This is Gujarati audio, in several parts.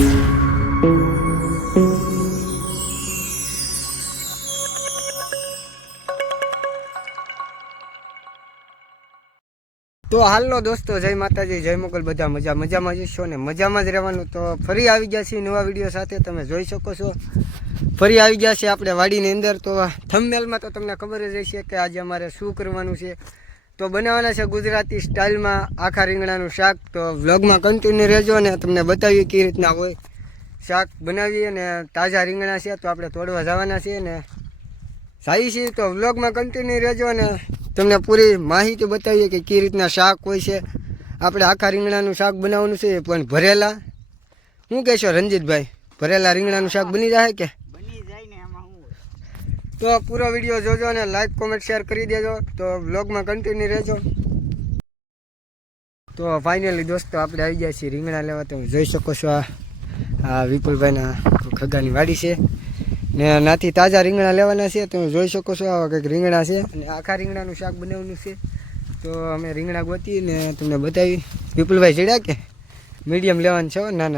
તો હાલો દોસ્તો, જય માતાજી, જય મોગલ, બધા મજામાં જ છો ને મજામાં જ રહેવાનું. તો ફરી આવી ગયા છીએ નવા વિડીયો સાથે. તમે જોઈ શકો છો ફરી આવી ગયા છે આપણે વાડીની અંદર. તો થંબનેલમાં તો તમને ખબર જ હશે કે આજે અમારે શું કરવાનું છે. તો બનાવવાના છે ગુજરાતી સ્ટાઇલમાં આખા રીંગણાનું શાક. તો વ્લોગમાં કન્ટિન્યુ રહેજો અને તમને બતાવીએ કેવી રીતના હોય શાક બનાવીએ. અને તાજા રીંગણા છે તો આપણે તોડવા જવાના છીએ ને સાઈ છીએ. તો વ્લોગમાં કન્ટિન્યુ રહેજો અને તમને પૂરી માહિતી બતાવીએ કે કઈ રીતના શાક હોય છે. આપણે આખા રીંગણાનું શાક બનાવવાનું છે, પણ ભરેલા. શું કહેશો રંજીતભાઈ, ભરેલા રીંગણાનું શાક બની જાય કે? બની જાય ને, એમાં શું હોય? તો પૂરો વિડીયો જોજો અને લાઈક કોમેન્ટ શેર કરી દેજો. તો વ્લોગમાં કન્ટિન્યુ રહેજો. તો ફાઇનલી દોસ્તો આપણે આવી ગયા છીએ રીંગણા લેવા. તમે જોઈ શકો છો આ વિપુલભાઈના ખગાની વાડી છે ને નાથી તાજા રીંગણા લેવાના છે. તમે જોઈ શકો છો આવા કંઈક રીંગણા છે અને આખા રીંગણાનું શાક બનાવવાનું છે. તો અમે રીંગણા ગોતી ને તમને બતાવી. વિપુલભાઈ ચડ્યા કે મીડિયમ લેવાનું છે? ના.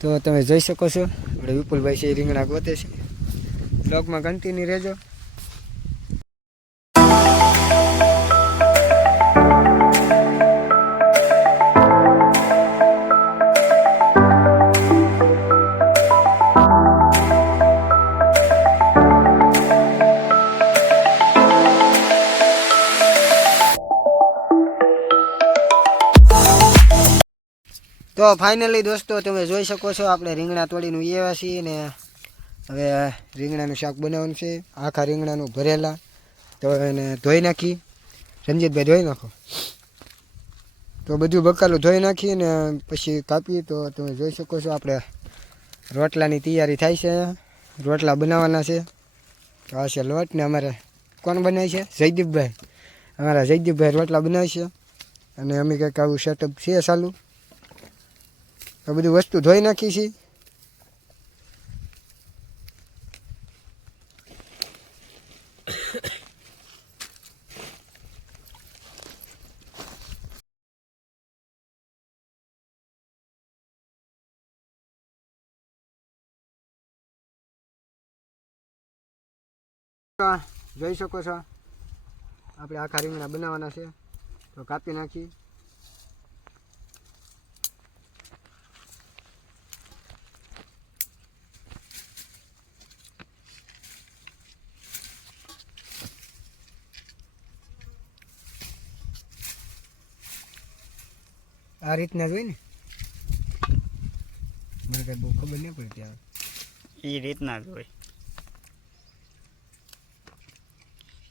તો તમે જોઈ શકો છો આપણે વિપુલભાઈ છે રીંગણા ગોતે છે. બ્લોગમાં કન્ટિન્યુ રહેજો. તો ફાઇનલી દોસ્તો તમે જોઈ શકો છો આપણે રીંગણા તોડીને ઉયાવ્યા છીએ ને હવે રીંગણાનું શાક બનાવવાનું છે. આખા રીંગણાનું ભરેલા. તો એને ધોઈ નાખી. રંજીતભાઈ ધોઈ નાખો. તો બધું બકાલું ધોઈ નાખી ને પછી કાપીએ. તો તમે જોઈ શકો છો આપણે રોટલાની તૈયારી થાય છે. રોટલા બનાવવાના છે. તો આ છે લોટ ને અમારે કોણ બનાવે છે? જયદીપભાઈ. અમારા જયદીપભાઈ રોટલા બનાવે છે અને અમે કંઈક આવું સેટઅપ છે ચાલુ. તો બધી વસ્તુ ધોઈ નાખી છે. જોઈ શકો છો આપણે આખા રીંગણા બનાવવાના છે. તો કાપી નાખી. આ રીતના જ હોય ને? મને કઈ બહુ ખબર નહીં પડતી. એ રીતના જ હોય.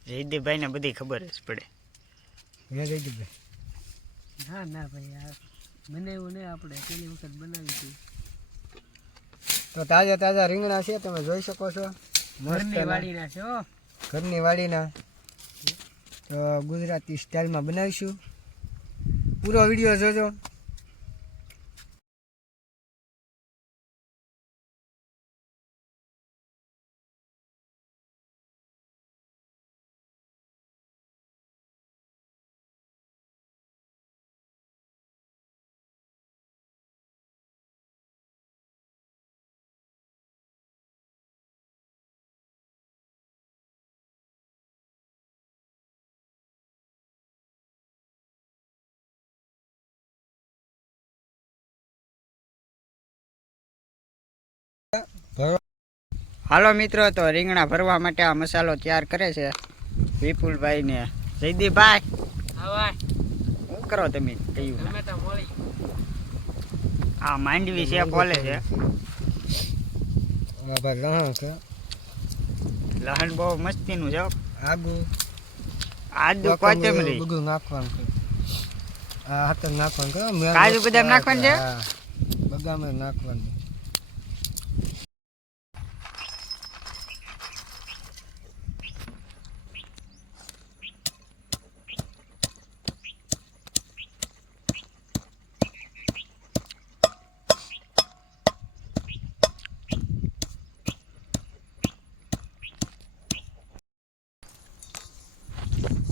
જયદીપભાઈ ને બધી ખબર જ પડે. હે જયદીપભાઈ? હા ના ભાઈ, આ બનાવ્યું નહીં, આપણે પહેલી વખત બનાવી હતી. તો તાજા રીંગણા છે. તમે જોઈ શકો છો ઘરની વાડીના છે હો. ઘરની વાડીના. તો ગુજરાતી સ્ટાઇલમાં બનાવીશું. પૂરો વિડીયો જોજો. હાલો મિત્રો, તો રીંગણા ભરવા માટે આ મસાલો તૈયાર કરે છે વિપુલભાઈ ને જયદીપભાઈ. શું કરો તમે? આ માંડવી છે, બોલે છે. લહણ બહુ મસ્તીનું છે. આદુ કોથમરી બધું નાખવાનું છે. આ હાથ નાખવાનું, કાજુ બદામ નાખવાનું છે. બદામ નાખવાનું.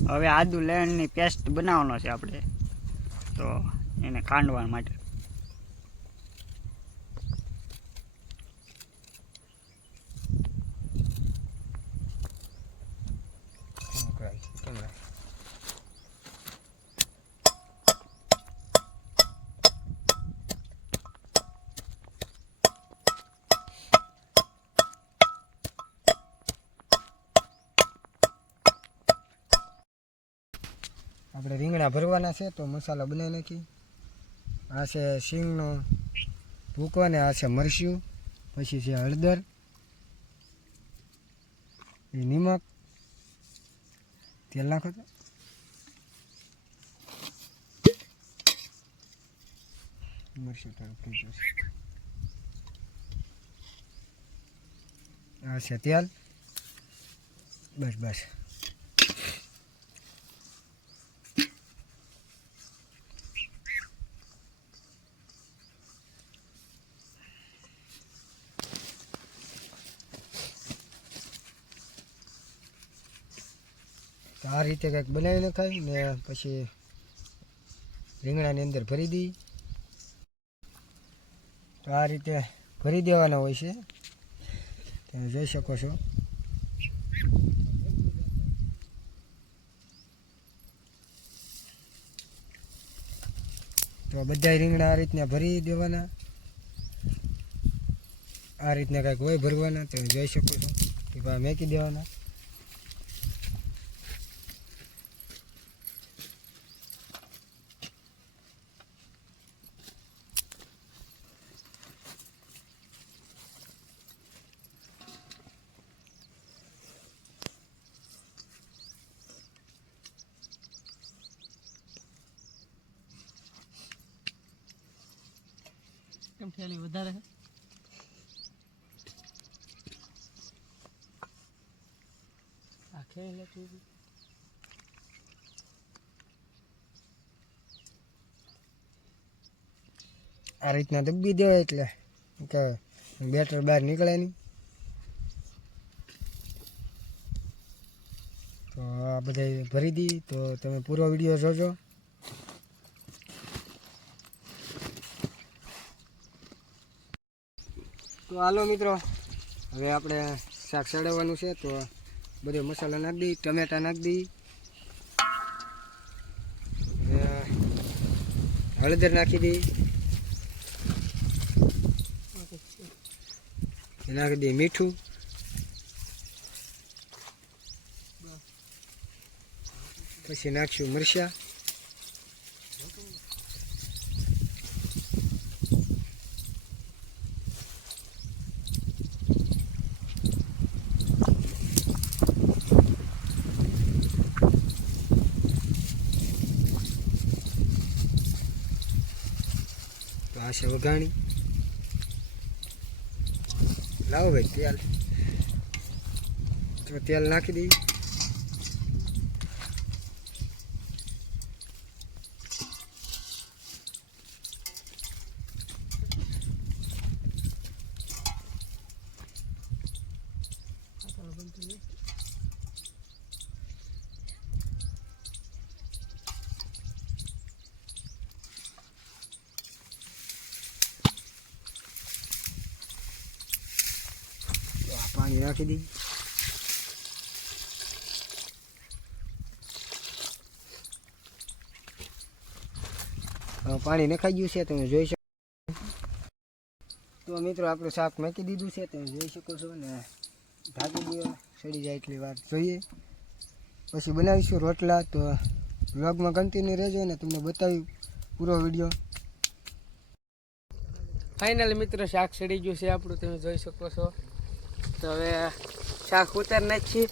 હવે આદુ લસણની પેસ્ટ બનાવવાનો છે આપણે. તો એને કાંડવા માટે આપણે રીંગણા ભરવાના છે તો મસાલો બનાવી નાખી. આ છે સિંગનો ભૂકો ને આ છે મરચું, પછી છે હળદર, એ નિમક, તેલ નાખો તો મરચું થોડું થઈ જશે. આ છે તેલ, બસ બસ. તો આ રીતે કંઈક બનાવી નખાય ને પછી રીંગણાની અંદર ભરી દઈ. તો આ રીતે ભરી દેવાના હોય છે, તમે જોઈ શકો છો. તો બધા રીંગણા આ રીતના ભરી દેવાના. આ રીતના કંઈક હોય ભરવાના, તમે જોઈ શકો છો. કે ભાઈ મેકી દેવાના. કેમ થેલી વધારે છે? આ ખેલ તું આ રીતના દબી દેવાય એટલે કે બેટર બહાર નીકળે નહીં. તો આ બધા ભરી દી. તો તમે પૂરો વિડીયો જોજો. તો હાલો મિત્રો, હવે આપણે શાક ચડાવવાનું છે. તો બધો મસાલો નાખી દઈ, ટમેટા નાખી દઈ, હળદર નાખી દઈ, નાખી દઈએ મીઠું, પછી નાખશું મરચાં, તો આ છે વઘાણી. લાવો ભાઈ તેલ. તો તેલ નાખી દઈ. પાણી નાખી દઈ. પાણી નખાઈ ગયું છે, તમે જોઈ શકો. તો મિત્રો આપણું શાક મૂકી દીધું છે, તમે જોઈ શકો છો. ને ઢાંકી દઈએ, સડી જાય એટલી વાર જોઈએ, પછી બનાવીશું રોટલા. તો વ્લોગમાં કન્ટિન્યુ રહેજો ને તમને બતાવ્યું પૂરો વિડીયો. ફાઇનલ મિત્રો શાક સડી ગયું છે આપણું, તમે જોઈ શકો છો. તો હવે શાક ઉતાર નાખીએ.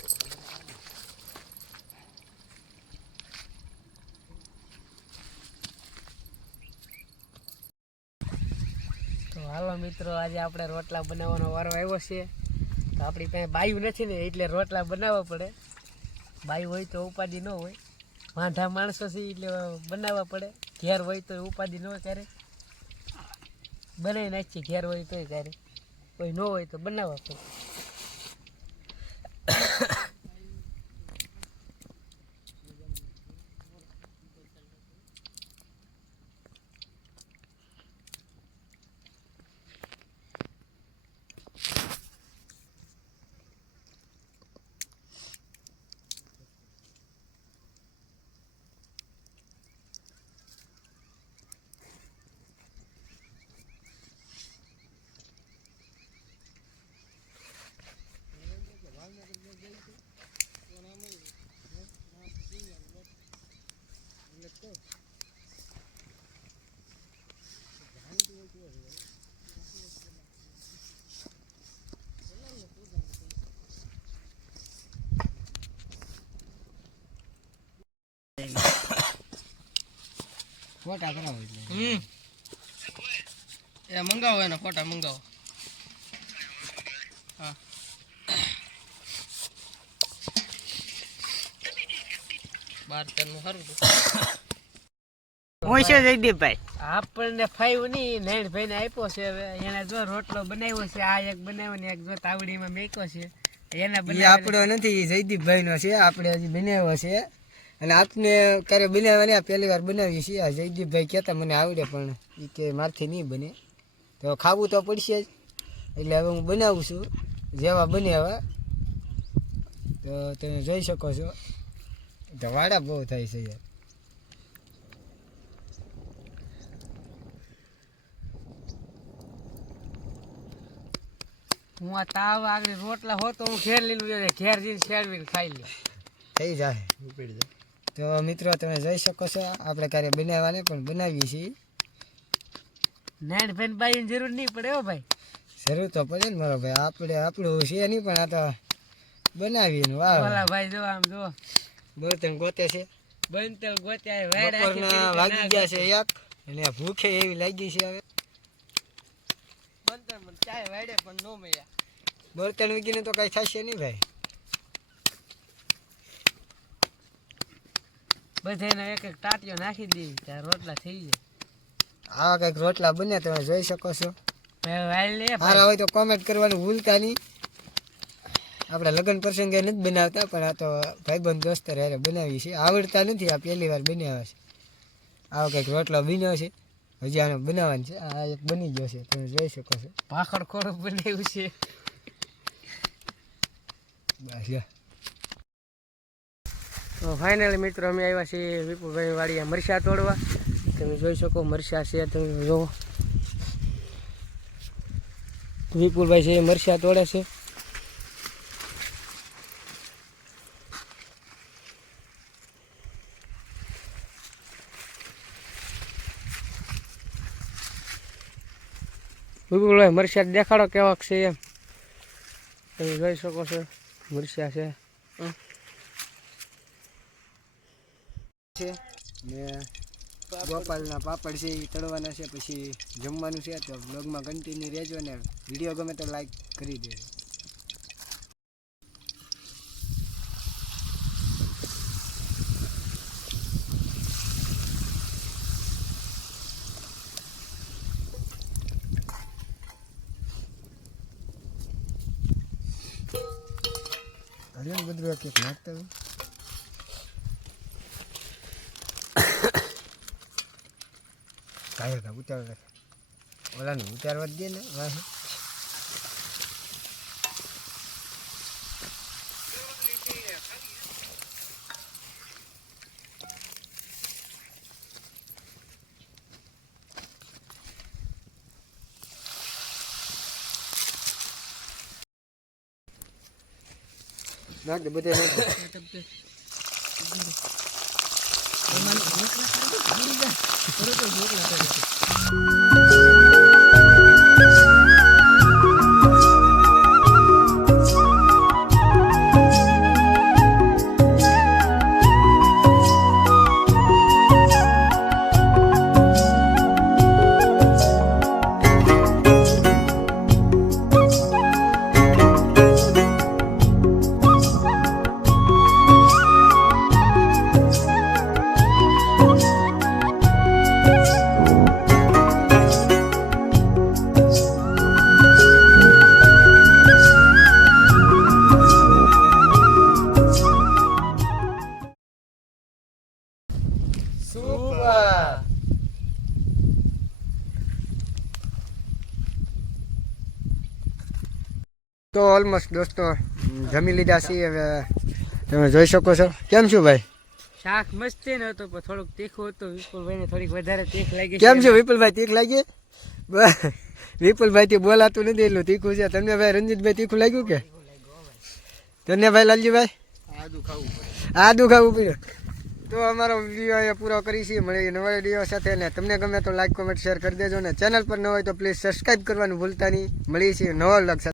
તો હાલો મિત્રો, આજે આપણે રોટલા બનાવવાનો વારો આવ્યો છે. તો આપણી પાસે બાયું નથી ને, એટલે રોટલા બનાવવા પડે. બાયું હોય તો ઉપાધિ ન હોય, વાંઢા માણસો છે એટલે બનાવવા પડે. ઘેર હોય તો ઉપાધિ ન હોય, ક્યારે બનાવી નાખીએ. ઘેર હોય તોય ક્યારે, કોઈ ન હોય તો બનાવવા પડે. ફોટા કરાવો એટલે એ મંગાવો એના ફોટા મંગાવો હા બાર તેરનું સારું હું છે જયદીપભાઈ આપણને ફાઈવ નહીં નાઈનભાઈને આપ્યો છે હવે એને જો રોટલો બનાવ્યો છે આ એક બનાવ્યો ને એક જો તાવડીમાં મેક્યો છે એને એ આપણો નથી જયદીપભાઈનો છે આપણે હજી બનાવ્યો છે અને આપને ક્યારે બનાવવાની આ પહેલી વાર બનાવીએ છીએ આ જયદીપભાઈ કહેતા મને આવડે પણ એ કે મારથી નહીં બને તો ખાવું તો પડશે જ એટલે હવે હું બનાવું છું જેવા બને એવા તો તમે જોઈ શકો છો તો વાડા બહુ થાય છે યાર હું આ તાવ આગળ રોટલા હોતો હું ઘેર લઈને ઘેર જઈને શેરવીને ખાઈ લે થઈ જાય ઉપડી જાય તો મિત્રો તમે જોઈ શકો છો આપણે ક્યારે બનાવવાને પણ બનાવીએ છીએ નાઈનભાઈને બાઈની જરૂર નહીં પડે હો ભાઈ જરૂર તો પડે ને મારો ભાઈ આપણે આપણું છે નહીં પણ આ તો બનાવીએ વાહ ભલા ભાઈ જો આમ જો બર્તન ગોતે છે બનતેલ ગોત્યા બપોરના વાગી ગયા છે એક અને આ ભૂખે એવી લાગી છે હવે બનતેલ મને ચાય વાડે પણ નો મળ્યા બર્તન વીકીને તો કઈ થશે નહીં ભાઈ બધાને એક એક ટાટીઓ નાખી દઈ ત્યાં રોટલા થઈ જાય આવા કંઈક રોટલા બને તમે જોઈ શકો છો વાળ લે સારા હોય તો કોમેન્ટ કરવાનું ભૂલતા નહીં આપણે લગ્ન પ્રસંગે નથી બનાવતા પણ આ તો ભાઈબંધ દોસ્તર હારે બનાવીએ છીએ આવડતા નથી આ પહેલી વાર બનાવ્યા છે આવો કંઈક રોટલો બન્યો છે હજી આને બનાવવાનું છે આ એક બની ગયો છે તમે જોઈ શકો છો ભાખડ ખોડું બનાવ્યું છે બસ લ્યો. તો ફાઇનલી મિત્રો અમે આવ્યા છીએ વિપુલભાઈ વાડીએ મરચાં તોડવા તમે જોઈ શકો મરચાં છે તમે જુઓ વિપુલભાઈ છે એ મરચાં તોડે છે વિપુલભાઈ મરચાં દેખાડો કેવાક છે એમ તમે જોઈ શકો છો મરચાં છે છે ને ગોપાલના પાપડ છે એ તળવાના છે પછી જમવાનું છે તો બ્લોગમાં કન્ટિન્યુ રહેજો ને વિડીયો ગમે તો લાઈક કરી દેજો અરે બધું એક એક નાખતા હોય કાંઈ કાંઈ ઉતાર ઓલાને ઉતારવા જ દે ને વાહ નાખ દે બધે તો ઓલમોસ્ટ દોસ્તો જમી લીધા છીએ હવે તમે જોઈ શકો છો કેમ છું ભાઈ શાક મસ્તી ન હતું પણ થોડુંક તીખું હતું વિપુલભાઈને થોડીક વધારે તીખ લાગી કેમ છે વિપુલભાઈ તીખ લાગી વિપુલભાઈ થી બોલાતું નથી એટલું તીખું છે તમને ભાઈ રંજીતભાઈ તીખું લાગ્યું કે તને ભાઈ લાલજીભાઈ આદુ ખાવું પડ્યું તો અમારો વિડીયો અહીંયા પૂરો કરી છીએ મળીએ નવા વિડીયો સાથે ને તમને ગમે તો લાઈક કોમેન્ટ શેર કરી દેજો ને ચેનલ પર ન હોય તો પ્લીઝ સબસ્ક્રાઈબ કરવાનું ભૂલતા નહીં મળીએ છીએ નવા વ્લોગ સાથે